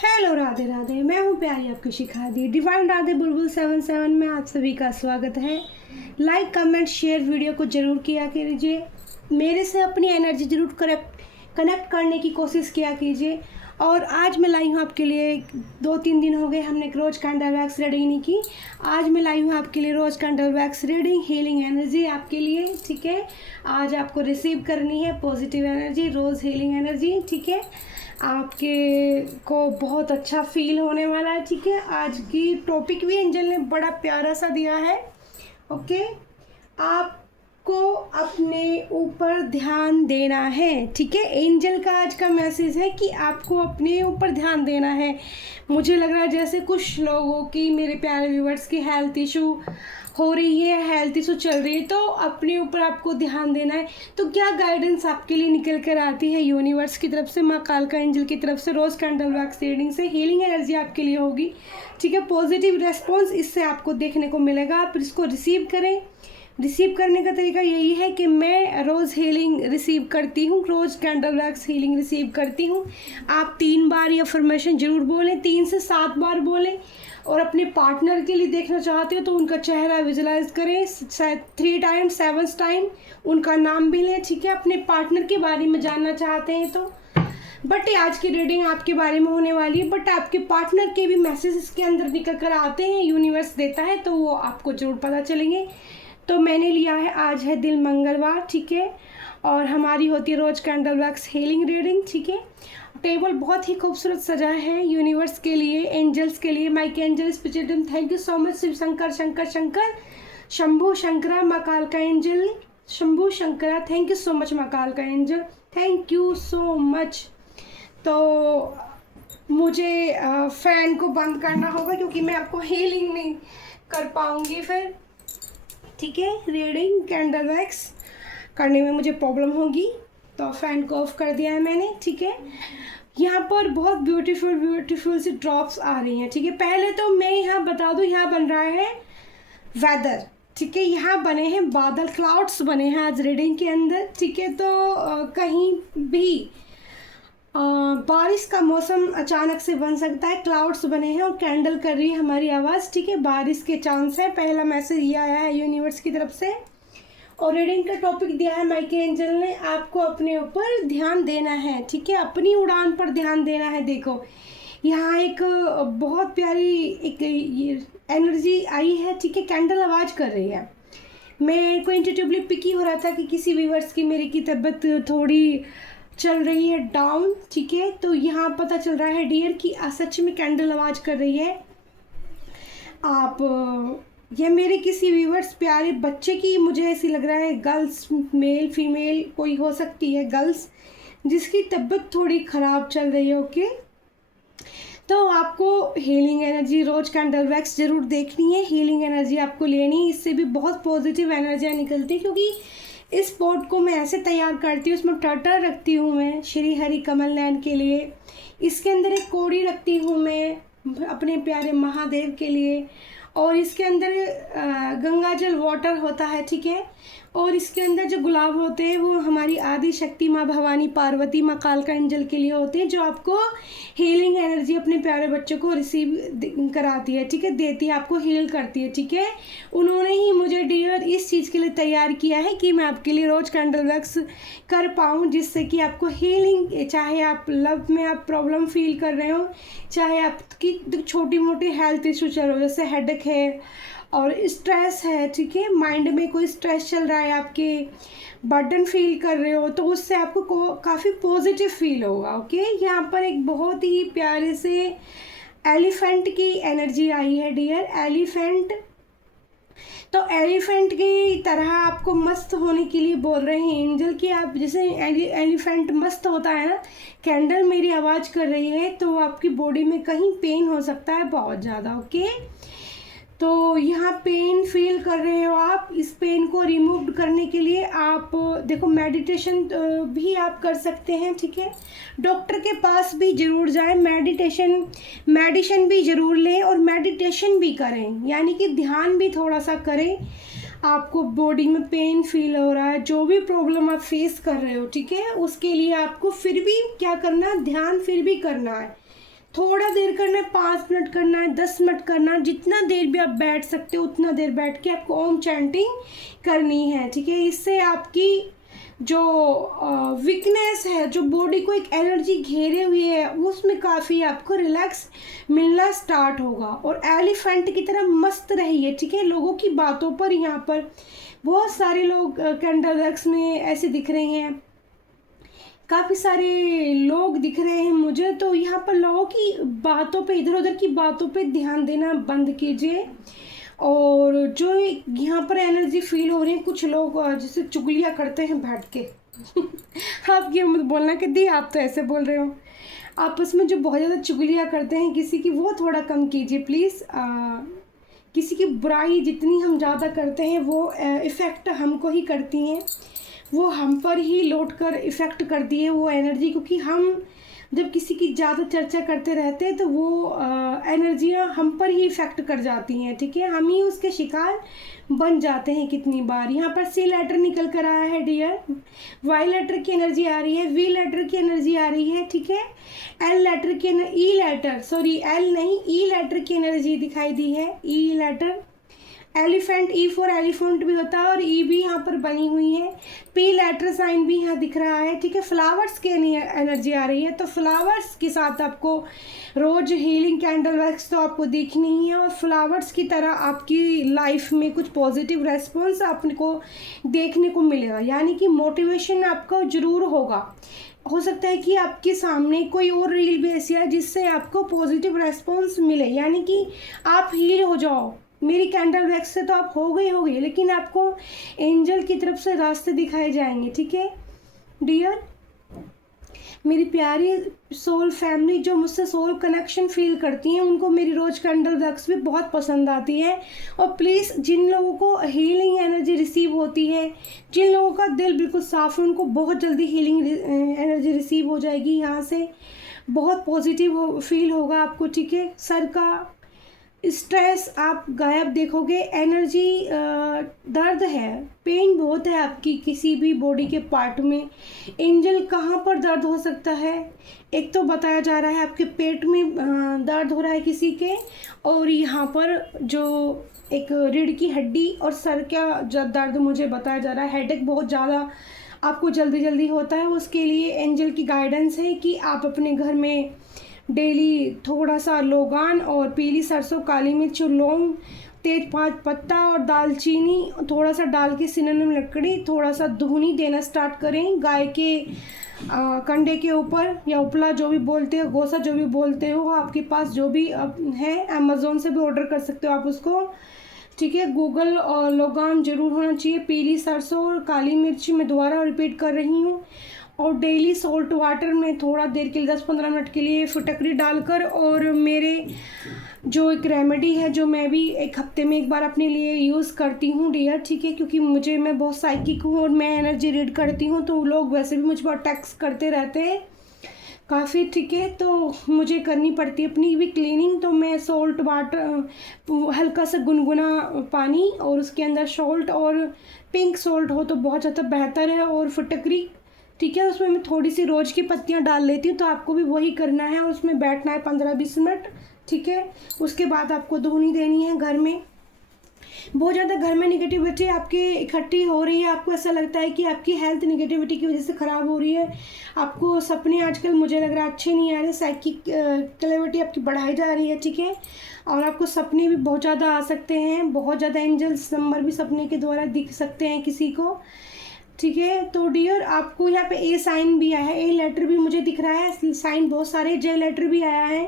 Hello Radhe Radhe, मैं हूँ प्यारी आपकी शिखा दी। डिवाइन राधे बुलबुल 77 में आप सभी का स्वागत है। लाइक कमेंट शेयर वीडियो को ज़रूर किया कीजिए। मेरे से अपनी एनर्जी ज़रूर कनेक्ट करने की कोशिश किया कीजिए। और आज मैं लाई हूँ आपके लिए 2-3 दिन हो गए हमने रोज़ कैंडल वैक्स रीडिंग नहीं की। आज मैं लाई हूँ आपके लिए rose candle wax reading healing energy आपके लिए, ठीक है। आज आपको रिसीव करनी है positive energy, rose healing energy, ठीक है। आपके को बहुत अच्छा फील होने वाला है, ठीक है। आज की टॉपिक भी एंजल ने बड़ा प्यारा सा दिया है, ओके। आपको अपने ऊपर ध्यान देना है, ठीक है। एंजल का आज का मैसेज है कि आपको अपने ऊपर ध्यान देना है। मुझे लग रहा है जैसे कुछ लोगों की, मेरे प्यारे व्यूवर्स की हेल्थ इशू हो रही है, हेल्थ इशू चल रही है, तो अपने ऊपर आपको ध्यान देना है। तो क्या गाइडेंस आपके लिए निकल कर आती है यूनिवर्स की तरफ से, माँ कालका एंजल की तरफ से, रोज़ कैंडल वैक्स रीडिंग से हीलिंग एनर्जी आपके लिए होगी, ठीक है। पॉजिटिव रेस्पॉन्स इससे आपको देखने को मिलेगा। आप इसको रिसीव करें। रिसीव करने का तरीका यही है कि मैं रोज़ हीलिंग रिसीव करती हूँ, रोज़ कैंडल वैक्स हीलिंग रिसीव करती हूँ। आप 3 बार ये अफर्मेशन ज़रूर बोलें, 3 से 7 बार बोलें। और अपने पार्टनर के लिए देखना चाहते हो तो उनका चेहरा विजुलाइज करें, शायद 3 टाइम 7 टाइम उनका नाम भी लें, ठीक है। अपने पार्टनर के बारे में जानना चाहते हैं तो बट ये आज की रीडिंग आपके बारे में होने वाली है, बट आपके पार्टनर के भी मैसेज इसके अंदर निकल कर आते हैं, यूनिवर्स देता है, तो वो आपको ज़रूर पता चलेंगे। तो मैंने लिया है, आज है दिन मंगलवार, ठीक है। और हमारी होती है रोज़ कैंडल वैक्स हीलिंग रीडिंग, ठीक है। टेबल बहुत ही खूबसूरत सजा है यूनिवर्स के लिए, एंजल्स के लिए। Mike angel spirit, thank you so much. Shiv Shankar Shankar Shankar, Shambhu Shankara, माँ कालका angel, Shambhu Shankara, thank you so much. माँ कालका angel, thank you so much. तो मुझे फ़ैन को बंद करना होगा क्योंकि मैं आपको हीलिंग नहीं कर पाऊँगी फिर, ठीक है। रीडिंग कैंडल वैक्स करने में मुझे प्रॉब्लम होगी, तो फ़ैन को ऑफ कर दिया है मैंने, ठीक है। यहाँ पर बहुत ब्यूटीफुल सी ड्रॉप्स आ रही हैं, ठीक है। पहले तो मैं यहाँ बता दूँ, यहाँ बन रहा है वेदर, ठीक है। यहाँ बने हैं बादल, क्लाउड्स बने हैं आज रीडिंग के अंदर, ठीक है। तो कहीं भी बारिश का मौसम अचानक से बन सकता है। क्लाउड्स बने हैं और कैंडल कर रही है हमारी आवाज़, ठीक है। बारिश के चांस है। पहला मैसेज ये आया है यूनिवर्स की तरफ से। और रीडिंग का टॉपिक दिया है माइक एंजल ने, आपको अपने ऊपर ध्यान देना है, ठीक है। अपनी उड़ान पर ध्यान देना है। देखो यहाँ एक बहुत प्यारी एक एनर्जी आई है, ठीक है। कैंडल आवाज़ कर रही है। मैं को इंट्यूटिवली पिकी हो रहा था कि किसी व्यूवर्स की, मेरी की तबीयत थोड़ी चल रही है डाउन, ठीक है। तो यहाँ पता चल रहा है डियर कि सच में कैंडल आवाज़ कर रही है। आप ये मेरे किसी व्यूवर्स प्यारे बच्चे की, मुझे ऐसी लग रहा है, गर्ल्स, मेल फीमेल कोई हो सकती है, गर्ल्स जिसकी तबीयत थोड़ी ख़राब चल रही है, ओके। तो आपको हीलिंग एनर्जी रोज़ कैंडल वैक्स ज़रूर देखनी है, हीलिंग एनर्जी आपको लेनी है। इससे भी बहुत पॉजिटिव एनर्जियाँ निकलती है, क्योंकि इस पॉट को मैं ऐसे तैयार करती हूँ, उसमें टर्टल रखती हूँ मैं श्री हरि कमल नयन के लिए। इसके अंदर एक कोड़ी रखती हूँ मैं अपने प्यारे महादेव के लिए। और इसके अंदर गंगा जल वाटर होता है, ठीक है। और इसके अंदर जो गुलाब होते हैं वो हमारी आदि शक्ति माँ भवानी, पार्वती, माँ कालका एंजल के लिए होते हैं, जो आपको हीलिंग एनर्जी अपने प्यारे बच्चों को रिसीव कराती है, ठीक है, देती है, आपको हील करती है, ठीक है। उन्होंने ही मुझे डियर इस चीज़ के लिए तैयार किया है कि मैं आपके लिए रोज़ कैंडल वैक्स कर पाऊँ, जिससे कि आपको हीलिंग, चाहे आप लव में आप प्रॉब्लम फील कर रहे हो, चाहे आपकी छोटी मोटी हेल्थ इशू चल रहा हो, जैसे हेडेक है और स्ट्रेस है, ठीक है। माइंड में कोई स्ट्रेस चल रहा है, आपके बर्डन फील कर रहे हो, तो उससे आपको काफ़ी पॉजिटिव फील होगा, ओके। यहाँ पर एक बहुत ही प्यारे से एलिफेंट की एनर्जी आई है डियर, एलिफेंट। तो एलिफेंट की तरह आपको मस्त होने के लिए बोल रहे हैं एंजल कि आप जैसे एलिफेंट मस्त होता है ना, कैंडल मेरी आवाज़ कर रही है, तो आपकी बॉडी में कहीं पेन हो सकता है बहुत ज़्यादा, ओके। तो यहाँ पेन फील कर रहे हो आप, इस पेन को रिमूव करने के लिए आप देखो मेडिटेशन भी आप कर सकते हैं, ठीक है। डॉक्टर के पास भी ज़रूर जाएं, मेडिसिन भी ज़रूर लें और मेडिटेशन भी करें, यानी कि ध्यान भी थोड़ा सा करें। आपको बॉडी में पेन फील हो रहा है, जो भी प्रॉब्लम आप फेस कर रहे हो, ठीक है, उसके लिए आपको फिर भी क्या करना है, ध्यान फिर भी करना है, थोड़ा देर करना है, 5 मिनट करना है, 10 मिनट करना है, जितना देर भी आप बैठ सकते हो उतना देर बैठ के आपको ओम चैंटिंग करनी है, ठीक है। इससे आपकी जो वीकनेस है, जो बॉडी को एक एनर्जी घेरे हुए है, उसमें काफ़ी आपको रिलैक्स मिलना स्टार्ट होगा। और एलिफेंट की तरह मस्त रहिए, ठीक है। लोगों की बातों पर यहाँ पर बहुत सारे लोग कैंडल वैक्स में ऐसे दिख रहे हैं, काफ़ी सारे लोग दिख रहे हैं मुझे। तो यहाँ पर लोगों की बातों पे, इधर उधर की बातों पे ध्यान देना बंद कीजिए। और जो यहाँ पर एनर्जी फील हो रही है, कुछ लोग जैसे चुगलियाँ करते हैं बैठ के आप ये मत बोलना कि दी आप तो ऐसे बोल रहे हो, आपस में जो बहुत ज़्यादा चुगलियाँ करते हैं किसी की, वो थोड़ा कम कीजिए प्लीज़। किसी की बुराई जितनी हम ज़्यादा करते हैं वो इफ़ेक्ट हमको ही करती हैं, वो हम पर ही लौट कर इफ़ेक्ट करती है वो एनर्जी। क्योंकि हम जब किसी की ज़्यादा चर्चा करते रहते हैं तो वो एनर्जियाँ हम पर ही इफ़ेक्ट कर जाती हैं, ठीक है। हम ही उसके शिकार बन जाते हैं कितनी बार। यहाँ पर सी लेटर निकल कर आया है डियर, वाई लेटर की एनर्जी आ रही है, वी लेटर की एनर्जी आ रही है, ठीक है। एल लेटर की, ई लेटर, सॉरी एल नहीं, ई लेटर की एनर्जी दिखाई दी है, E letter. Elephant, E for elephant भी होता है और ई भी यहाँ पर बनी हुई है। पी लेटर साइन भी यहाँ दिख रहा है, ठीक है। फ्लावर्स की एनर्जी आ रही है, तो फ्लावर्स के साथ आपको रोज हीलिंग कैंडल वैक्स तो आपको दिखनी ही है। और फ्लावर्स की तरह आपकी लाइफ में कुछ पॉजिटिव रेस्पॉन्स आपको देखने को मिलेगा, यानी कि मोटिवेशन आपका ज़रूर होगा। हो सकता है कि आपके सामने कोई और रील भी ऐसी है जिससे आपको पॉजिटिव रेस्पॉन्स मिले, यानी कि आप हील हो जाओ। मेरी कैंडल वैक्स से तो आप हो गई, लेकिन आपको एंजल की तरफ से रास्ते दिखाए जाएंगे, ठीक है डियर। मेरी प्यारी सोल फैमिली जो मुझसे सोल कनेक्शन फील करती हैं, उनको मेरी रोज कैंडल वैक्स भी बहुत पसंद आती है। और प्लीज़ जिन लोगों को हीलिंग एनर्जी रिसीव होती है, जिन लोगों का दिल बिल्कुल साफ है, उनको बहुत जल्दी हीलिंग एनर्जी रिसीव हो जाएगी। यहाँ से बहुत पॉजिटिव फील होगा आपको, ठीक है। सर का स्ट्रेस आप गायब देखोगे, एनर्जी दर्द है, पेन बहुत है आपकी किसी भी बॉडी के पार्ट में। एंजल कहाँ पर दर्द हो सकता है? एक तो बताया जा रहा है आपके पेट में दर्द हो रहा है किसी के, और यहाँ पर जो एक रीढ़ की हड्डी और सर का दर्द मुझे बताया जा रहा है। हेडेक बहुत ज़्यादा आपको जल्दी जल्दी होता है। उसके लिए एंजल की गाइडेंस है कि आप अपने घर में डेली थोड़ा सा लोगान और पीली सरसों, काली मिर्च, लौंग, तेजपात पत्ता और दालचीनी थोड़ा सा डाल के सिननम लकड़ी, थोड़ा सा धुनी देना स्टार्ट करें गाय के कंडे के ऊपर, या उपला जो भी बोलते हो, गोसा जो भी बोलते हो, आपके पास जो भी है, अमेज़ोन से भी ऑर्डर कर सकते हो आप उसको, ठीक है। गूगल और लोगान जरूर होना चाहिए। पीली सरसों और काली मिर्च मैं दोबारा रिपीट कर रही हूँ। और डेली सॉल्ट वाटर में थोड़ा देर के लिए 10-15 मिनट के लिए फटकरी डालकर, और मेरे जो एक रेमेडी है जो मैं भी एक हफ्ते में एक बार अपने लिए यूज़ करती हूँ डियर, ठीक है। क्योंकि मैं बहुत साइकिक हूँ और मैं एनर्जी रीड करती हूँ, तो लोग वैसे भी मुझ पर टैक्स करते रहते हैं काफ़ी, ठीक है। तो मुझे करनी पड़ती है अपनी भी क्लीनिंग। तो मैं सॉल्ट वाटर, हल्का सा गुनगुना पानी और उसके अंदर सॉल्ट, और पिंक सॉल्ट हो तो बहुत ज़्यादा बेहतर है, और फटकरी, ठीक है। उसमें मैं थोड़ी सी रोज की पत्तियां डाल लेती हूँ। तो आपको भी वही करना है और उसमें बैठना है 15-20 मिनट, ठीक है। उसके बाद आपको धुनी देनी है। घर में बहुत ज़्यादा घर में निगेटिविटी आपकी इकट्ठी हो रही है, आपको ऐसा लगता है कि आपकी हेल्थ निगेटिविटी की वजह से ख़राब हो रही है, आपको सपने आजकल मुझे लग रहा है अच्छे नहीं आ रहे, साइकिक क्लेविटी आपकी बढ़ाई जा रही है, ठीक है। और आपको सपने भी बहुत ज़्यादा आ सकते हैं, बहुत ज़्यादा एंजल्स नंबर भी सपने के द्वारा दिख सकते हैं किसी को, ठीक है। तो डियर आपको यहाँ पे ए साइन भी आया है, ए लेटर भी मुझे दिख रहा है, साइन बहुत सारे, जे लेटर भी आया है,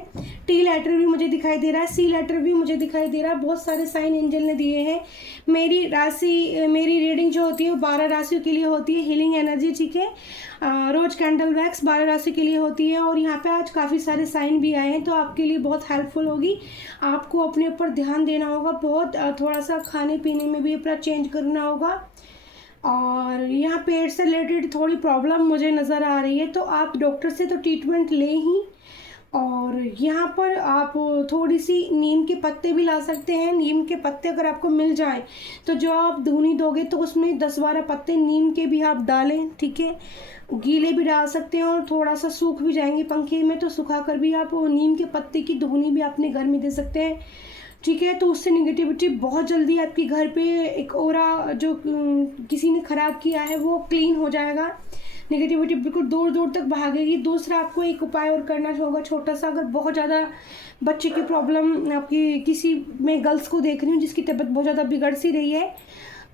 टी लेटर भी मुझे दिखाई दे रहा है, सी लेटर भी मुझे दिखाई दे रहा है। बहुत सारे साइन एंजल ने दिए हैं। मेरी रीडिंग जो होती है वो 12 राशियों के लिए होती है, हीलिंग एनर्जी, ठीक है। रोज कैंडल वैक्स 12 राशि के लिए होती है। और यहाँ पे आज काफ़ी सारे साइन भी आए हैं, तो आपके लिए बहुत हेल्पफुल होगी। आपको अपने ऊपर ध्यान देना होगा, बहुत थोड़ा सा खाने पीने में भी अपना चेंज करना होगा। और यहाँ पेट से रिलेटेड थोड़ी प्रॉब्लम मुझे नज़र आ रही है, तो आप डॉक्टर से तो ट्रीटमेंट ले ही। और यहाँ पर आप थोड़ी सी नीम के पत्ते भी ला सकते हैं। नीम के पत्ते अगर आपको मिल जाए तो जो आप धुनी दोगे तो उसमें 10-12 पत्ते नीम के भी आप डालें, ठीक है। गीले भी डाल सकते हैं और थोड़ा सा सूख भी जाएंगे पंखे में तो सुखा कर भी आप नीम के पत्ते की धुनी भी अपने घर में दे सकते हैं। ठीक है, तो उससे निगेटिविटी बहुत जल्दी आपके घर पे एक ओरा जो किसी ने ख़राब किया है वो क्लीन हो जाएगा, निगेटिविटी बिल्कुल दूर दूर तक भागेगी। दूसरा आपको एक उपाय और करना होगा छोटा सा, अगर बहुत ज़्यादा बच्चे की प्रॉब्लम आपकी किसी में गर्ल्स को देख रही हूँ जिसकी तबीयत बहुत ज़्यादा बिगड़ सी रही है,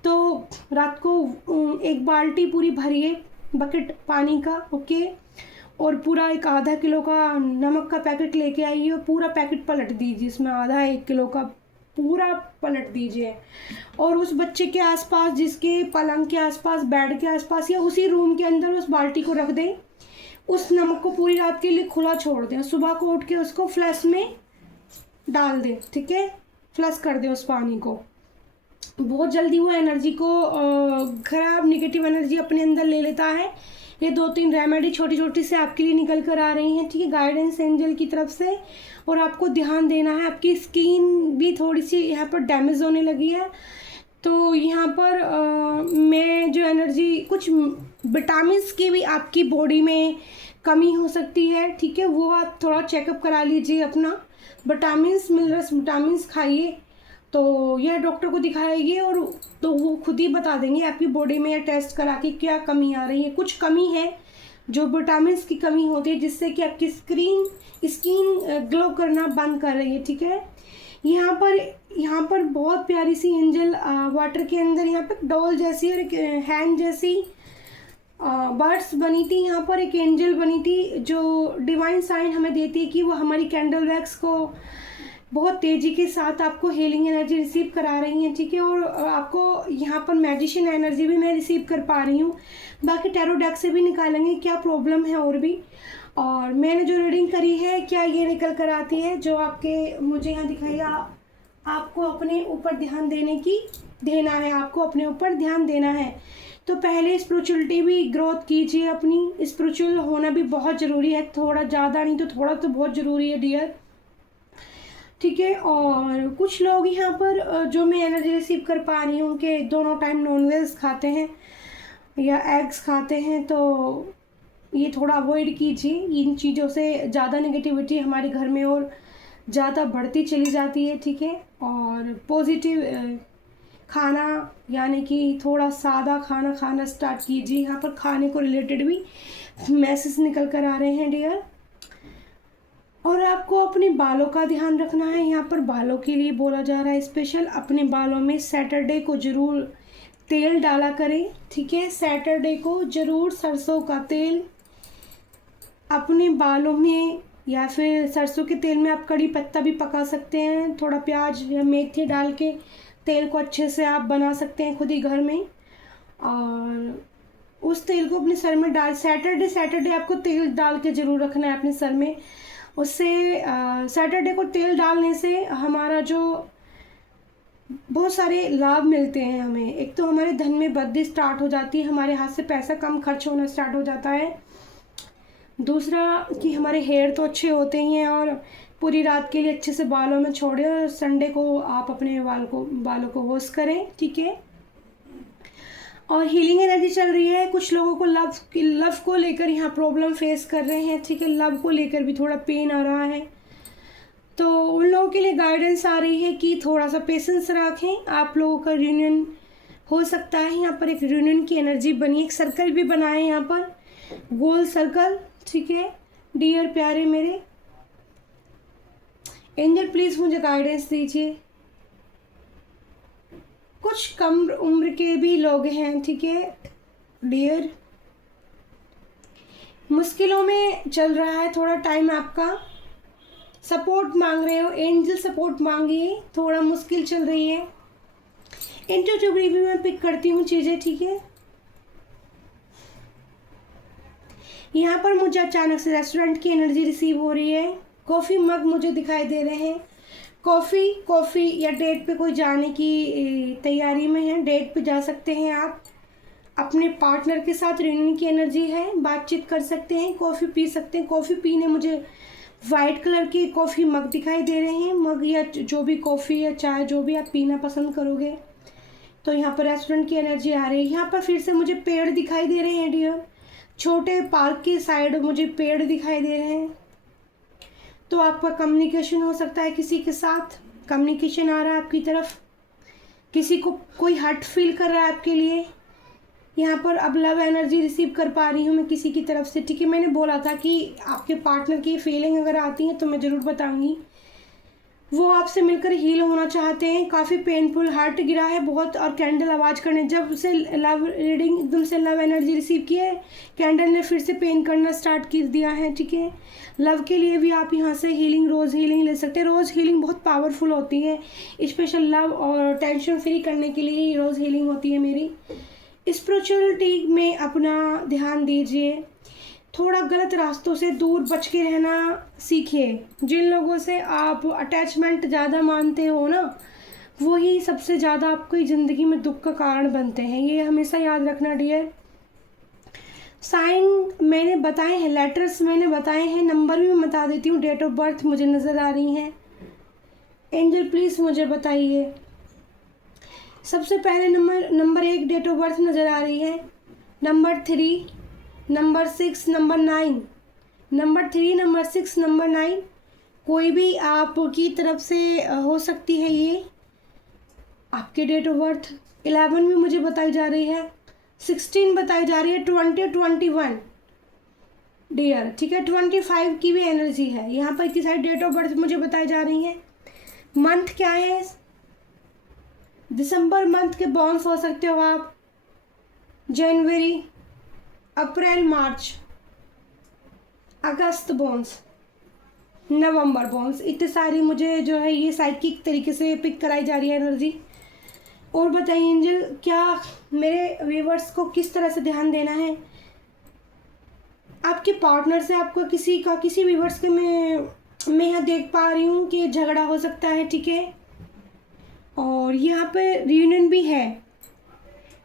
तो रात को एक बाल्टी पूरी भरिए बकेट पानी का, ओके, और पूरा एक आधा किलो का नमक का पैकेट लेके आइए और पूरा पैकेट पलट दीजिए, इसमें आधा 1 किलो का पूरा पलट दीजिए। और उस बच्चे के आसपास, जिसके पलंग के आसपास, बेड के आसपास या उसी रूम के अंदर उस बाल्टी को रख दें। उस नमक को पूरी रात के लिए खुला छोड़ दें, सुबह को उठ के उसको फ्लश में डाल दें। ठीक है, फ्लश कर दें उस पानी को। बहुत जल्दी वो एनर्जी को खराब नेगेटिव एनर्जी अपने अंदर ले लेता है। ये 2-3 रेमेडी छोटी छोटी से आपके लिए निकल कर आ रही हैं, ठीक है, गाइडेंस एंजल की तरफ से। और आपको ध्यान देना है, आपकी स्किन भी थोड़ी सी यहाँ पर डैमेज होने लगी है, तो यहाँ पर मैं जो एनर्जी, कुछ विटामिन की भी आपकी बॉडी में कमी हो सकती है। ठीक है, वो आप थोड़ा चेकअप करा लीजिए अपना। विटामिन्स, मिनरल्स, विटामिन्स खाइए, तो यह डॉक्टर को दिखाएंगे और तो वो खुद ही बता देंगे आपकी बॉडी में या टेस्ट करा के क्या कमी आ रही है। कुछ कमी है जो विटामिन्स की कमी होती है, जिससे कि आपकी स्किन ग्लो करना बंद कर रही है। ठीक है, यहाँ पर बहुत प्यारी सी एंजल वाटर के अंदर यहाँ पर डॉल जैसी और एक हैंड जैसी बर्ड्स बनी थी। यहाँ पर एक एंजल बनी थी जो डिवाइन साइन हमें देती है कि वो हमारी कैंडल वैक्स को बहुत तेज़ी के साथ आपको हीलिंग एनर्जी रिसीव करा रही हैं। ठीक है, और आपको यहाँ पर मैजिशियन एनर्जी भी मैं रिसीव कर पा रही हूँ। बाकी टैरो डेक से भी निकालेंगे क्या प्रॉब्लम है और भी। और मैंने जो रीडिंग करी है क्या ये निकल कर आती है जो आपके मुझे यहाँ दिखाई, आपको अपने ऊपर ध्यान देना है, आपको अपने ऊपर ध्यान देना है। तो पहले स्पिरिचुअलिटी भी ग्रोथ कीजिए, अपनी स्पिरिचुअल होना भी बहुत ज़रूरी है, थोड़ा ज़्यादा नहीं तो थोड़ा तो बहुत ज़रूरी है डियर। ठीक है, और कुछ लोग यहाँ पर जो मैं एनर्जी रिसीव कर पा रही हूँ कि दोनों टाइम नॉनवेज खाते हैं या एग्स खाते हैं, तो ये थोड़ा अवॉइड कीजिए। इन चीज़ों से ज़्यादा नेगेटिविटी हमारे घर में और ज़्यादा बढ़ती चली जाती है। ठीक है, और पॉजिटिव खाना यानी कि थोड़ा सादा खाना खाना स्टार्ट कीजिए। यहाँ पर खाने को रिलेटेड भी मैसेज निकल कर आ रहे हैं डियर। और आपको अपने बालों का ध्यान रखना है, यहाँ पर बालों के लिए बोला जा रहा है स्पेशल। अपने बालों में सैटरडे को ज़रूर तेल डाला करें। ठीक है, सैटरडे को ज़रूर सरसों का तेल अपने बालों में, या फिर सरसों के तेल में आप कड़ी पत्ता भी पका सकते हैं, थोड़ा प्याज या मेथी डाल के तेल को अच्छे से आप बना सकते हैं खुद ही घर में। और उस तेल को अपने सर में डाल, सैटरडे आपको तेल डाल के ज़रूर रखना है अपने सर में। उससे सैटरडे को तेल डालने से हमारा जो बहुत सारे लाभ मिलते हैं हमें। एक तो हमारे धन में वृद्धि स्टार्ट हो जाती है, हमारे हाथ से पैसा कम खर्च होना स्टार्ट हो जाता है। दूसरा कि हमारे हेयर तो अच्छे होते ही हैं, और पूरी रात के लिए अच्छे से बालों में छोड़े और संडे को आप अपने बालों को वॉश करें। ठीक है, और हीलिंग एनर्जी चल रही है। कुछ लोगों को लव को लेकर यहाँ प्रॉब्लम फेस कर रहे हैं। ठीक है, लव को लेकर भी थोड़ा पेन आ रहा है, तो उन लोगों के लिए गाइडेंस आ रही है कि थोड़ा सा पेशेंस रखें। आप लोगों का रियूनियन हो सकता है। यहाँ पर एक रियूनियन की एनर्जी बनी, एक सर्कल भी बना है यहाँ पर, गोल सर्कल। ठीक है डियर प्यारे मेरे एंजल, प्लीज़ मुझे गाइडेंस दीजिए। कुछ कम उम्र के भी लोग हैं। ठीक है डियर, मुश्किलों में चल रहा है थोड़ा टाइम, आपका सपोर्ट मांग रहे हो, एंजल सपोर्ट मांगिए, थोड़ा मुश्किल चल रही है। इंट्यूटिव रिव्यू में पिक करती हूँ चीज़ें। ठीक है, यहाँ पर मुझे अचानक से रेस्टोरेंट की एनर्जी रिसीव हो रही है। कॉफ़ी मग मुझे दिखाई दे रहे हैं। कॉफ़ी या डेट पे कोई जाने की तैयारी में है, डेट पे जा सकते हैं आप। अपने पार्टनर के साथ रियूनियन की एनर्जी है, बातचीत कर सकते हैं, कॉफ़ी पी सकते हैं। कॉफ़ी पीने मुझे वाइट कलर के कॉफ़ी मग दिखाई दे रहे हैं। मग या जो भी कॉफ़ी या चाय जो भी आप पीना पसंद करोगे। तो यहाँ पर रेस्टोरेंट की एनर्जी आ रही है। यहाँ पर फिर से मुझे पेड़ दिखाई दे रहे हैं डियर, छोटे पार्क की साइड मुझे पेड़ दिखाई दे रहे हैं। तो आपका कम्युनिकेशन हो सकता है किसी के साथ, कम्युनिकेशन आ रहा है आपकी तरफ, किसी को कोई हर्ट फील कर रहा है आपके लिए। यहाँ पर अब लव एनर्जी रिसीव कर पा रही हूँ मैं किसी की तरफ से, ठीक है। मैंने बोला था कि आपके पार्टनर की फीलिंग अगर आती है तो मैं ज़रूर बताऊँगी। वो आपसे मिलकर हील होना चाहते हैं, काफ़ी पेनफुल, हार्ट गिरा है बहुत, और कैंडल आवाज़ करने, जब से लव रीडिंग एकदम से लव एनर्जी रिसीव की है, कैंडल ने फिर से पेन करना स्टार्ट कर दिया है, ठीक है। लव के लिए भी आप यहाँ से हीलिंग, रोज़ हीलिंग ले सकते हैं। रोज़ हीलिंग बहुत पावरफुल होती है, स्पेशल लव और टेंशन फ्री करने के लिए ही रोज़ हीलिंग होती है मेरी। स्पिरिचुअलिटी में अपना ध्यान दीजिए, थोड़ा गलत रास्तों से दूर बच के रहना सीखिए। जिन लोगों से आप अटैचमेंट ज़्यादा मानते हो ना, वही सबसे ज़्यादा आपकी ज़िंदगी में दुख का कारण बनते हैं, ये हमेशा याद रखना डियर। साइन मैंने बताए हैं, लेटर्स मैंने बताए हैं, नंबर भी मैं बता देती हूँ, डेट ऑफ बर्थ मुझे नज़र आ रही हैं। एंजल प्लीज़ मुझे बताइए। सबसे पहले नंबर 1 डेट ऑफ बर्थ नज़र आ रही है, number 3, number 6, number 9, number 3, number 6, number 9, कोई भी आपकी तरफ से हो सकती है ये आपके डेट ऑफ बर्थ। 11 भी मुझे बताई जा रही है, 16 बताई जा रही है, 20, 21 डियर, ठीक है। 25 की भी एनर्जी है यहाँ पर, की साइड डेट ऑफ बर्थ मुझे बताई जा रही है। मंथ क्या है, दिसंबर मंथ के बॉन्स हो सकते हो आप, जनवरी, अप्रैल, मार्च, अगस्त बॉन्स, नवंबर बॉन्स, इतने सारी मुझे जो है ये साइकिक तरीके से पिक कराई जा रही है एनर्जी। और बताइए एंजल, क्या मेरे व्यूवर्स को किस तरह से ध्यान देना है? आपके पार्टनर से आपको किसी व्यूवर्स के मैं यहाँ देख पा रही हूँ कि झगड़ा हो सकता है, ठीक है। और यहाँ पे रियूनियन भी है,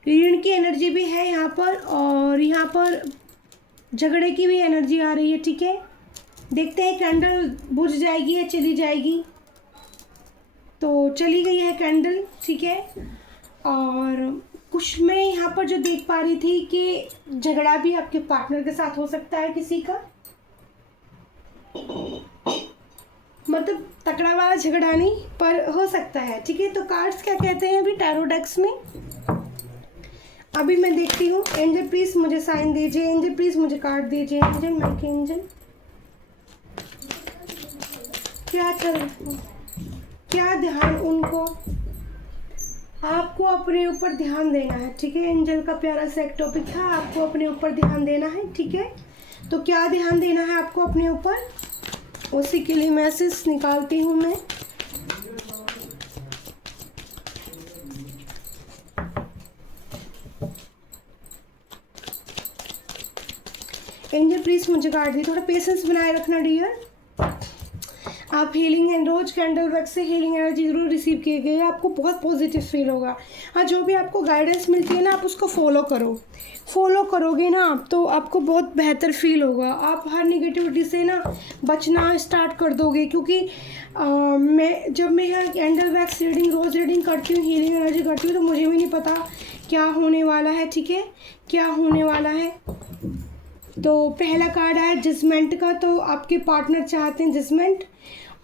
रियूनियन की एनर्जी भी है यहाँ पर, और यहाँ पर झगड़े की भी एनर्जी आ रही है, ठीक है। देखते हैं कैंडल बुझ जाएगी या चली जाएगी। तो चली गई है कैंडल, ठीक है। और कुछ मैं यहाँ पर जो देख पा रही थी कि झगड़ा भी आपके पार्टनर के साथ हो सकता है किसी का, मतलब तकड़ा वाला झगड़ा नहीं पर हो सकता है, ठीक है। तो कार्ड्स क्या कहते हैं अभी टैरो डेक्स में, अभी मैं देखती हूँ। एंजल प्लीज़ मुझे साइन दीजिए, एंजल प्लीज़ मुझे कार्ड दीजिए, एंजल माइक एंजल, क्या चल, क्या ध्यान उनको, आपको अपने ऊपर ध्यान देना है, ठीक है। एंजल का प्यारा सा एक टॉपिक था, आपको अपने ऊपर ध्यान देना है, ठीक है। तो क्या ध्यान देना है आपको अपने ऊपर, उसी के लिए मैसेज निकालती हूँ मैं। एंजल प्लीज़ मुझे कार्ड दी, थोड़ा पेशेंस बनाए रखना डियर। आप healing and rose candle work से हीलिंग एनर्जी जरूर रिसीव किए गए, आपको बहुत पॉजिटिव फील होगा। हाँ, जो भी आपको गाइडेंस मिलती है ना, आप उसको फॉलो करोगे ना आप, तो आपको बहुत बेहतर फील होगा। आप हर निगेटिविटी से ना बचना स्टार्ट कर दोगे, क्योंकि जब मैं यहाँ कैंडल वैक्स रीडिंग, रोज़ रीडिंग करती हूँ, हीलिंग एनर्जी करती हूँ, तो मुझे भी नहीं पता क्या होने वाला है, ठीक है, क्या होने वाला है। तो पहला कार्ड आया जजमेंट का, तो आपके पार्टनर चाहते हैं जजमेंट,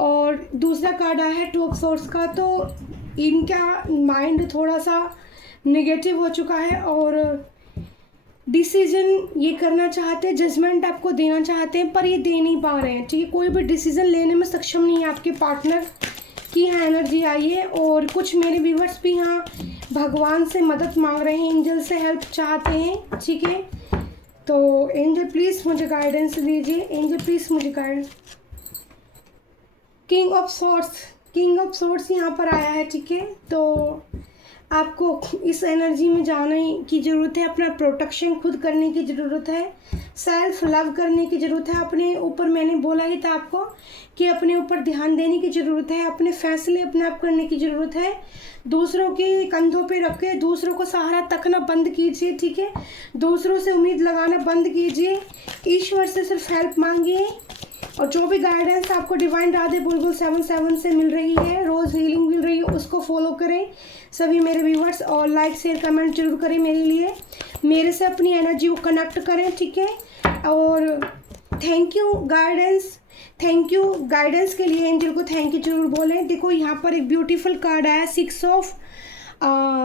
और दूसरा कार्ड आया है टू ऑफ सोर्स का, तो इनका माइंड थोड़ा सा नेगेटिव हो चुका है और डिसीजन ये करना चाहते हैं, जजमेंट आपको देना चाहते हैं, पर ये दे नहीं पा रहे हैं, ठीक है। कोई भी डिसीजन लेने में सक्षम नहीं है आपके पार्टनर की यहाँ एनर्जी आई है। और कुछ मेरे व्यूवर्स भी यहाँ भगवान से मदद मांग रहे हैं, एंजल से हेल्प चाहते हैं, ठीक है। तो एंजल प्लीज़ मुझे गाइडेंस दीजिए, एंजल प्लीज़ मुझे गाइडेंस। किंग ऑफ सोर्ट्स यहाँ पर आया है, ठीक है। तो आपको इस एनर्जी में जाने की ज़रूरत है, अपना प्रोटेक्शन खुद करने की ज़रूरत है, सेल्फ लव करने की ज़रूरत है अपने ऊपर। मैंने बोला ही था आपको कि अपने ऊपर ध्यान देने की ज़रूरत है, अपने फैसले अपने आप करने की ज़रूरत है। दूसरों के कंधों पे रख के दूसरों को सहारा तकना बंद कीजिए, ठीक है। दूसरों से उम्मीद लगाना बंद कीजिए, ईश्वर से सिर्फ हेल्प मांगिए। और जो भी गाइडेंस आपको डिवाइन राधे बुलबुल 77 से मिल रही है, रोज़ हीलिंग मिल रही है, उसको फॉलो करें सभी मेरे व्यूवर्स। और लाइक शेयर कमेंट जरूर करें मेरे लिए। मेरे से अपनी एनर्जी को कनेक्ट करें, ठीक है। और थैंक यू गाइडेंस के लिए एंजल को थैंक यू जरूर बोलें। देखो यहाँ पर एक ब्यूटीफुल कार्ड आया 6 ऑफ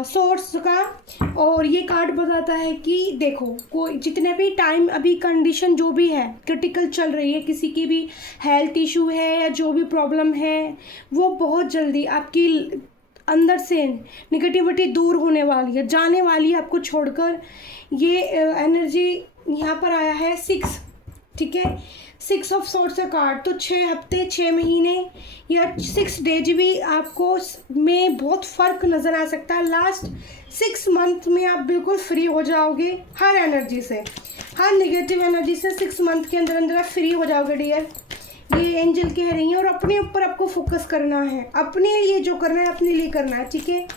सोर्स का, और ये कार्ड बताता है कि देखो कोई जितने भी टाइम अभी कंडीशन जो भी है क्रिटिकल चल रही है, किसी की भी हेल्थ इशू है या जो भी प्रॉब्लम है, वो बहुत जल्दी आपकी अंदर से निगेटिविटी दूर होने वाली है, जाने वाली है आपको छोड़कर। ये एनर्जी यहाँ पर आया है 6, ठीक है। 6 ऑफ सोर्स का कार्ड, तो 6 हफ्ते 6 महीने या 6 डेज भी आपको में बहुत फ़र्क नज़र आ सकता है। लास्ट 6 मंथ में आप बिल्कुल फ्री हो जाओगे हर एनर्जी से, हर नेगेटिव एनर्जी से 6 मंथ के अंदर अंदर आप फ्री हो जाओगे डियर, ये एंजल कह रही हैं। और अपने ऊपर आपको फोकस करना है, अपने लिए जो करना है अपने लिए करना है, ठीक है।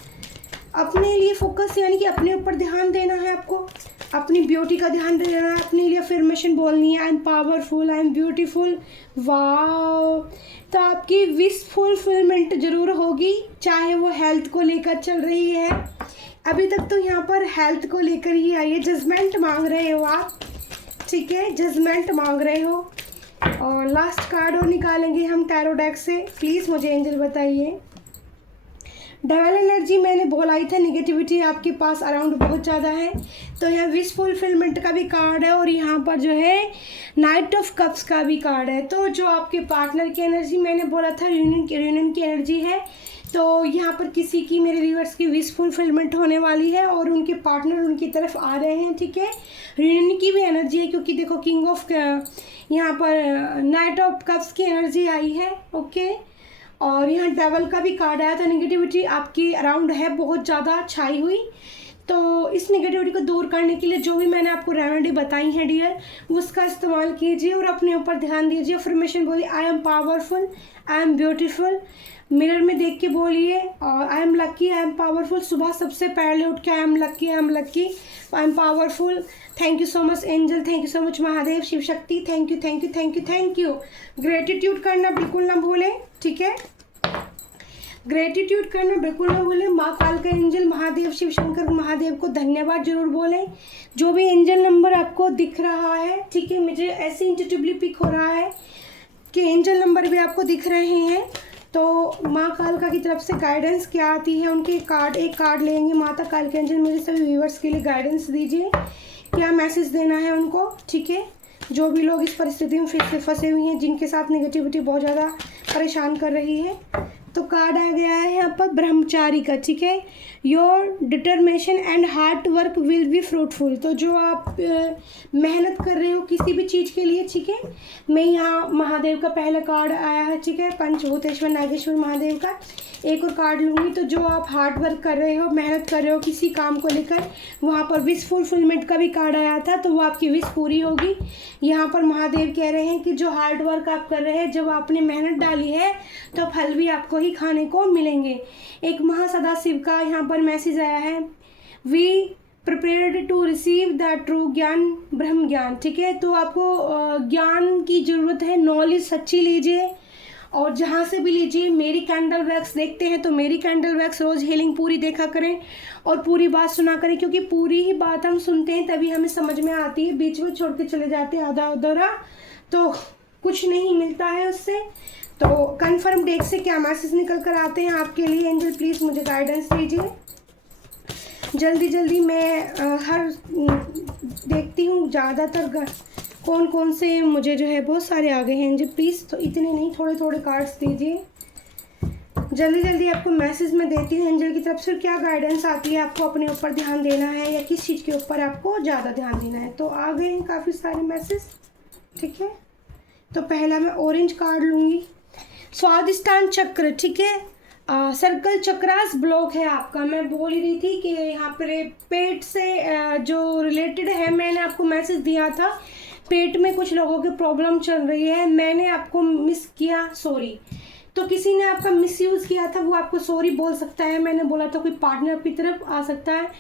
अपने लिए फोकस यानी कि अपने ऊपर ध्यान देना है आपको, अपनी ब्यूटी का ध्यान देना है, अपने लिए अफर्मेशन बोलनी है, आई am powerful, I am beautiful. Wow, तो आपकी विश फुलफिलमेंट ज़रूर होगी, चाहे वो हेल्थ को लेकर चल रही है। अभी तक तो यहाँ पर हेल्थ को लेकर ही आई है, जजमेंट मांग रहे हो आप, ठीक है, जजमेंट मांग रहे हो। और लास्ट कार्ड और निकालेंगे हम टैरो डेक से, प्लीज़ मुझे एंजल बताइए। डेवल एनर्जी मैंने बोला ही था, नेगेटिविटी आपके पास अराउंड बहुत ज़्यादा है, तो यहाँ विश फुलफिलमेंट का भी कार्ड है और यहाँ पर जो है नाइट ऑफ कप्स का भी कार्ड है। तो जो आपके पार्टनर की एनर्जी मैंने बोला था यूनियन की एनर्जी है, तो यहाँ पर किसी की मेरे व्यूअर्स की विश फुलफिलमेंट होने वाली है और उनके पार्टनर उनकी तरफ आ रहे हैं, ठीक है। यूनियन की भी एनर्जी है क्योंकि देखो किंग ऑफ यहाँ पर नाइट ऑफ कप्स की एनर्जी आई है, ओके। और यहाँ डेवल का भी कार्ड आया था, नेगेटिविटी आपकी अराउंड है बहुत ज़्यादा छाई हुई। तो इस नेगेटिविटी को दूर करने के लिए जो भी मैंने आपको रेमेडी बताई है डियर, उसका इस्तेमाल कीजिए और अपने ऊपर ध्यान दीजिए। अफर्मेशन बोलिए, I am powerful, I am beautiful, mirror में देख के बोलिए। और I am lucky, I am powerful, सुबह सबसे पहले उठ के I am lucky, I am lucky, I am powerful. Thank you so much angel, thank you so much Mahadev, Shiv Shakti, thank you thank you thank you thank you. Gratitude करना बिल्कुल ना भूलें, ठीक है, ग्रेटिट्यूड करना बिल्कुल ना भूलें। माँ काल का एंजल महादेव शिव शंकर महादेव को धन्यवाद जरूर बोलें। जो भी एंजल नंबर आपको दिख रहा है, ठीक है, मुझे ऐसे इंटुइटिवली पिक हो रहा है कि एंजल नंबर भी आपको दिख रहे हैं, तो माँ कालका की तरफ से गाइडेंस क्या आती है, उनके कार्ड एक कार्ड लेंगे। माता काल के एंजल मेरे सभी व्यूअर्स के लिए गाइडेंस दीजिए, क्या मैसेज देना है उनको, ठीक है। जो भी लोग इस परिस्थिति में फिर से फंसे हुए हैं, जिनके साथ नेगेटिविटी बहुत ज़्यादा परेशान कर रही है, तो कार्ड आ गया है यहाँ पर ब्रह्मचारी का, ठीक है। Your determination and hard work will be fruitful. तो जो आप मेहनत कर रहे हो किसी भी चीज़ के लिए, ठीक है। मैं यहाँ महादेव का पहला कार्ड आया है, ठीक है, पंचभूतेश्वर नागेश्वर महादेव का एक और कार्ड लूँगी। तो जो आप हार्ड वर्क कर रहे हो, मेहनत कर रहे हो किसी काम को लेकर, वहाँ पर विश फुलफिलमेंट का भी कार्ड आया था, तो वो आपकी विश पूरी होगी। यहाँ पर महादेव कह रहे हैं कि जो हार्ड वर्क आप कर रहे हैं, जब आपने मेहनत डाली है तो फल भी आपको ही खाने को मिलेंगे। एक महासदा शिव का यहाँ पर मैसेज आया है, we prepared to receive the true ज्ञान, ब्रह्म ज्ञान, ठीक है। तो आपको ज्ञान की ज़रूरत है, नॉलेज सच्ची लीजिए और जहाँ से भी लीजिए। मेरी कैंडल वैक्स देखते हैं तो मेरी कैंडल वैक्स रोज़ हीलिंग पूरी देखा करें और पूरी बात सुना करें, क्योंकि पूरी ही बात हम सुनते हैं तभी हमें समझ में आती है। बीच में छोड़ के चले जाते हैं आधा अधूरा तो कुछ नहीं मिलता है उससे। तो कंफर्म डेट से क्या मैसेज निकल कर आते हैं आपके लिए एंजल, प्लीज़ मुझे गाइडेंस दीजिए जल्दी जल्दी। मैं हर देखती हूँ ज़्यादातर कौन कौन से मुझे जो है बहुत सारे आ गए हैं एंजल, प्लीज़ तो इतने नहीं, थोड़े थोड़े कार्ड्स दीजिए जल्दी जल्दी। आपको मैसेज में देती हूँ एंजल की तरफ से क्या गाइडेंस आती है, आपको अपने ऊपर ध्यान देना है या किस चीज़ के ऊपर आपको ज़्यादा ध्यान देना है। तो आ गए हैं काफ़ी सारे मैसेज, ठीक है। तो पहला मैं ऑरेंज कार्ड लूँगी, स्वादिष्टान चक्र, ठीक है। सर्कल चक्रास ब्लॉक है आपका। मैं बोल ही रही थी कि यहाँ पर पेट से जो रिलेटेड है, मैंने आपको मैसेज दिया था पेट में कुछ लोगों की प्रॉब्लम चल रही है, मैंने आपको मिस किया, सॉरी। तो किसी ने आपका मिसयूज़ किया था, वो आपको सॉरी बोल सकता है। मैंने बोला था कोई पार्टनर की तरफ आ सकता है,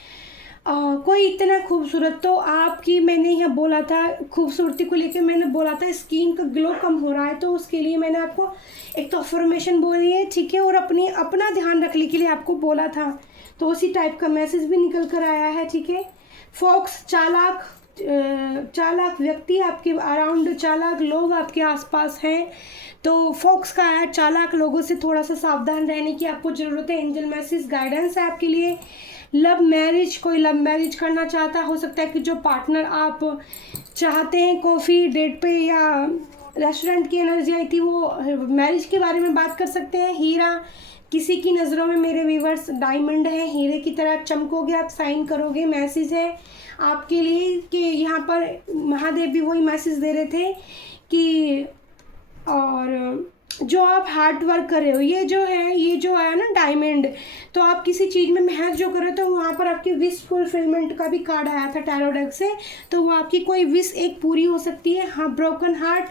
कोई इतना खूबसूरत। तो आपकी मैंने यहाँ बोला था खूबसूरती को लेकर, मैंने बोला था स्किन का ग्लो कम हो रहा है, तो उसके लिए मैंने आपको एक तो अफर्मेशन बोली है, ठीक है, और अपना ध्यान रखने के लिए आपको बोला था। तो उसी टाइप का मैसेज भी निकल कर आया है, ठीक है। फोक्स चालाक व्यक्ति आपके अराउंड, चालाक लोग आपके आसपास हैं। तो फोक्स का है, चालाक लोगों से थोड़ा सा सावधान रहने की आपको ज़रूरत है। एंजल मैसेज गाइडेंस है आपके लिए। लव मैरिज, कोई लव मैरिज करना चाहता, हो सकता है कि जो पार्टनर आप चाहते हैं कॉफ़ी डेट पे या रेस्टोरेंट की एनर्जी आई थी, वो मैरिज के बारे में बात कर सकते हैं। हीरा, किसी की नज़रों में मेरे व्यूवर्स डायमंड है, हीरे की तरह चमकोगे आप, साइन करोगे। मैसेज है आपके लिए कि यहाँ पर महादेव भी वही मैसेज दे रहे थे कि और जो आप हार्ड वर्क कर रहे हो, ये जो है ना डायमंड, तो आप किसी चीज़ में मेहनत जो कर रहे हो, तो वहाँ पर आपकी विश फुलफिलमेंट का भी कार्ड आया था टैरो डेक से, तो वो आपकी कोई विश एक पूरी हो सकती है। हाँ, ब्रोकन हार्ट,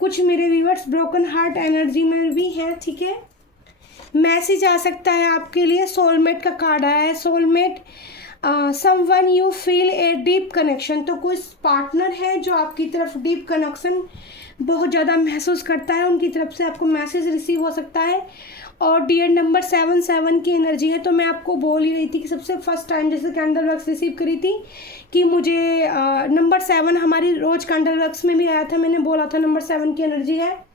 कुछ मेरे व्यूवर्स ब्रोकन हार्ट एनर्जी में भी हैं, ठीक है। मैसेज आ सकता है आपके लिए, सोलमेट का कार्ड आया है। Soulmate, someone you feel a deep connection, तो कुछ पार्टनर है जो आपकी तरफ डीप कनेक्शन बहुत ज़्यादा महसूस करता है, उनकी तरफ से आपको मैसेज रिसीव हो सकता है। और डियर नंबर 77 की एनर्जी है, तो मैं आपको बोल ही रही थी कि सबसे फर्स्ट टाइम जैसे कैंडल वर्क्स रिसीव करी थी कि मुझे नंबर 7 हमारी रोज कैंडल वर्क्स में भी आया था, मैंने बोला था नंबर 7 की एनर्जी है।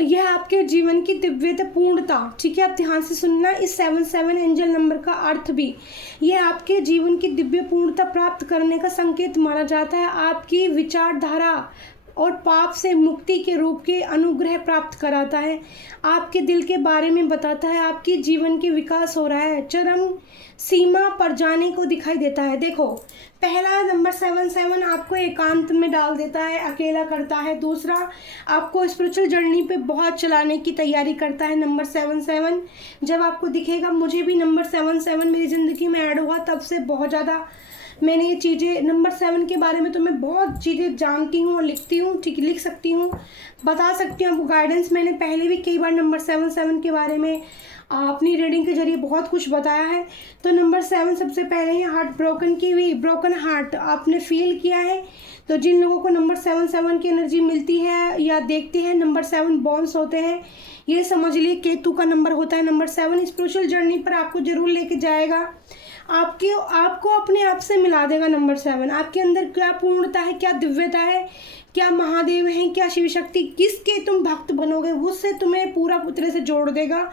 यह आपके जीवन की दिव्यता पूर्णता, ठीक है, आप ध्यान से सुनना। इस 77 एंजल नंबर का अर्थ भी, यह आपके जीवन की दिव्य पूर्णता प्राप्त करने का संकेत माना जाता है। आपकी विचारधारा और पाप से मुक्ति के रूप के अनुग्रह प्राप्त कराता है, आपके दिल के बारे में बताता है, आपकी जीवन के विकास हो रहा है, चरम सीमा पर जाने को दिखाई देता है। देखो, पहला नंबर 77 आपको एकांत में डाल देता है, अकेला करता है। दूसरा, आपको स्पिरिचुअल जर्नी पे बहुत चलाने की तैयारी करता है। नंबर 77 जब आपको दिखेगा, मुझे भी नंबर 77 मेरी ज़िंदगी में ऐड हुआ, तब से बहुत ज़्यादा मैंने ये चीज़ें, नंबर 7 के बारे में तो मैं बहुत चीज़ें जानती हूँ और लिखती हूँ, ठीक, लिख सकती हूँ, बता सकती हूँ आपको गाइडेंस। मैंने पहले भी कई बार नंबर 77 के बारे में अपनी रीडिंग के जरिए बहुत कुछ बताया है। तो नंबर 7 सबसे पहले है हार्ट ब्रोकन की भी, ब्रोकन हार्ट आपने फील किया है, तो जिन लोगों को नंबर 77 की एनर्जी मिलती है या देखते हैं, नंबर 7 बॉन्स होते हैं, ये समझ लिए केतु का नंबर होता है नंबर 7। स्पिरिचुअल जर्नी पर आपको जरूर लेके जाएगा, आपको अपने आप से मिला देगा। नंबर 7 आपके अंदर क्या पूर्णता है, क्या दिव्यता है, क्या महादेव हैं, क्या शिव शक्ति, किसके तुम भक्त बनोगे, उससे तुम्हें पूरा तरह से जोड़ देगा।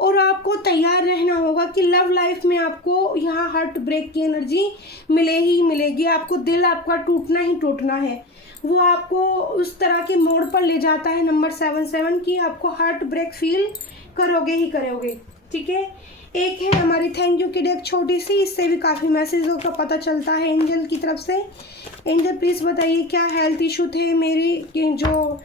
और आपको तैयार रहना होगा कि लव लाइफ में आपको यहाँ हार्ट ब्रेक की एनर्जी मिले ही मिलेगी, आपको दिल आपका टूटना ही टूटना है, वो आपको उस तरह के मोड़ पर ले जाता है नंबर 77 की आपको हार्ट ब्रेक फील करोगे ही करोगे, ठीक है। एक है हमारी थैंक यू की डेक छोटी सी, इससे भी काफ़ी मैसेजों का पता चलता है एंजल की तरफ से। एंजल प्लीज़ बताइए क्या हेल्थ इशू थे मेरी जो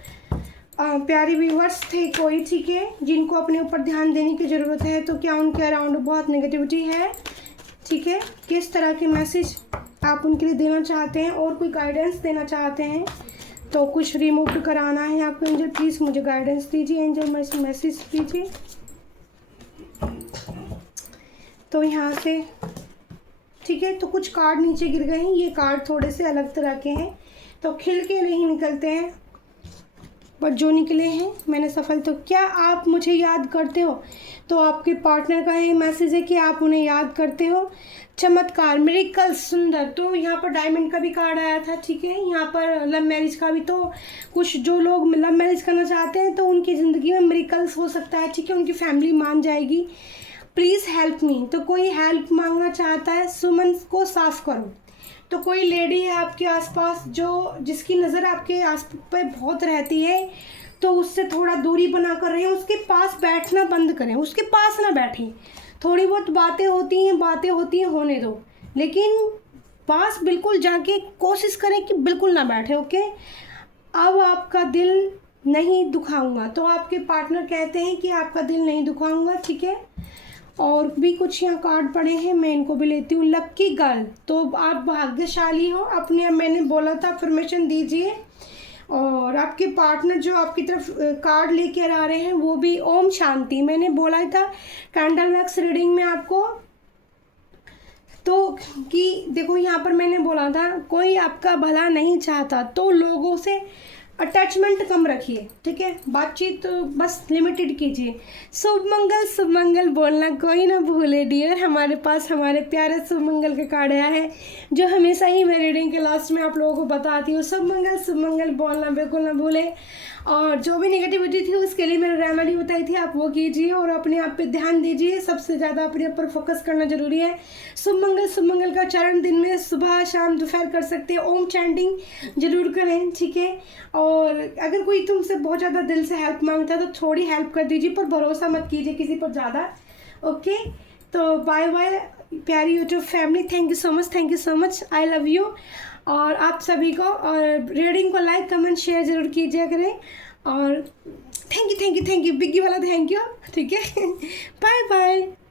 प्यारे व्यूवर्स थे कोई, ठीक है, जिनको अपने ऊपर ध्यान देने की ज़रूरत है, तो क्या उनके अराउंड बहुत नेगेटिविटी है, ठीक है, किस तरह के मैसेज आप उनके लिए देना चाहते हैं और कोई गाइडेंस देना चाहते हैं, तो कुछ रिमूव कराना है आपको। एंजल प्लीज़ मुझे गाइडेंस दीजिए, एंजल मैसेज दीजिए। तो यहाँ से ठीक है, तो कुछ कार्ड नीचे गिर गए हैं, ये कार्ड थोड़े से अलग तरह के हैं, तो खिल के नहीं निकलते हैं, पर जो निकले हैं मैंने सफल। तो क्या आप मुझे याद करते हो, तो आपके पार्टनर का ये मैसेज है कि आप उन्हें याद करते हो। चमत्कार, मिरेकल, सुंदर, तो यहाँ पर डायमंड का भी कार्ड आया था, ठीक है, यहाँ पर लव मैरिज का भी, तो कुछ जो लोग लव मैरिज करना चाहते हैं तो उनकी ज़िंदगी में मिरेकल्स हो सकता है, ठीक है, उनकी फैमिली मान जाएगी। प्लीज़ हेल्प मी, तो कोई हेल्प मांगना चाहता है, सुमन को साफ करो, तो कोई लेडी है आपके आसपास जो जिसकी नज़र आपके आस पे बहुत रहती है, तो उससे थोड़ा दूरी बना कर रहे हैं, उसके पास बैठना बंद करें, उसके पास ना बैठें, थोड़ी बहुत बातें होती हैं होने दो, लेकिन पास बिल्कुल जाके कोशिश करें कि बिल्कुल ना बैठे, ओके। अब आपका दिल नहीं दुखाऊंगा, तो आपके पार्टनर कहते हैं कि आपका दिल नहीं दुखाऊंगा, ठीक है। और भी कुछ यहाँ कार्ड पड़े हैं, मैं इनको भी लेती हूँ। लक्की गर्ल, तो आप भाग्यशाली हो, अपने मैंने बोला था अफर्मेशन दीजिए। और आपके पार्टनर जो आपकी तरफ कार्ड लेकर आ रहे हैं वो भी ओम शांति, मैंने बोला था कैंडल वैक्स रीडिंग में आपको, तो कि देखो यहाँ पर मैंने बोला था कोई आपका भला नहीं चाहता, तो लोगों से अटैचमेंट कम रखिए, ठीक है, बातचीत तो बस लिमिटेड कीजिए। शुभ मंगल बोलना कोई ना भूले डियर। हमारे पास हमारे प्यारे शुभ मंगल का कार्ड आया है जो हमेशा ही मैं रीडिंग के लास्ट में आप लोगों को बताती हूँ। शुभ मंगल बोलना बिल्कुल ना भूले। और जो भी नेगेटिविटी थी उसके लिए मैंने रेमेडी बताई थी, आप वो कीजिए और अपने आप पे ध्यान दीजिए। सबसे ज़्यादा अपने ऊपर फोकस करना जरूरी है। शुभ मंगल का चरण दिन में सुबह शाम दोपहर कर सकते हैं। ओम चैंटिंग जरूर करें, ठीक है। और अगर कोई तुमसे बहुत ज़्यादा दिल से हेल्प मांगता है तो थोड़ी हेल्प कर दीजिए, पर भरोसा मत कीजिए किसी पर ज़्यादा। ओके, तो बाय बाय प्यारी YouTube family. Thank you so much, I love you. और आप सभी को, और रीडिंग को लाइक कमेंट शेयर जरूर कीजिए करें। और थैंक यू बिग्गी वाला थैंक यू, ठीक है। Bye bye.